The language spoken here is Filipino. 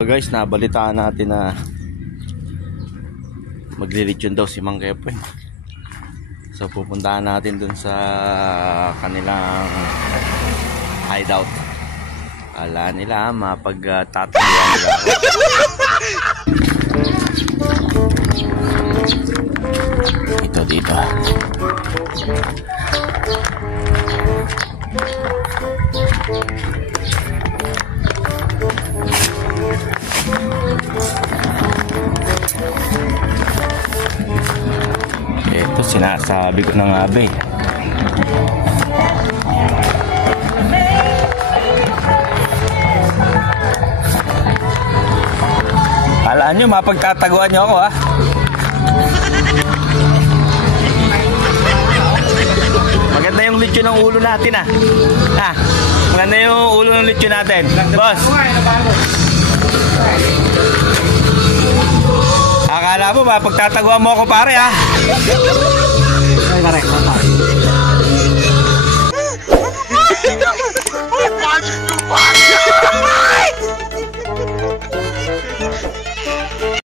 So guys, nabalitaan natin na maglilitsyon daw si Mang Kepoy. So pupuntahan natin dun sa kanilang hideout. Ala nila mapagtataguan nila ako. Dito. Ito sinasabi ko na nga ba eh. Alaan nyo, mapagtataguan nyo ako ha. Maganda yung lechon ng ulo natin ha. Ha? Maganda yung ulo ng lechon natin. Boss. Akala mo, mapagtataguan mo ako pare ha. Ay, correct.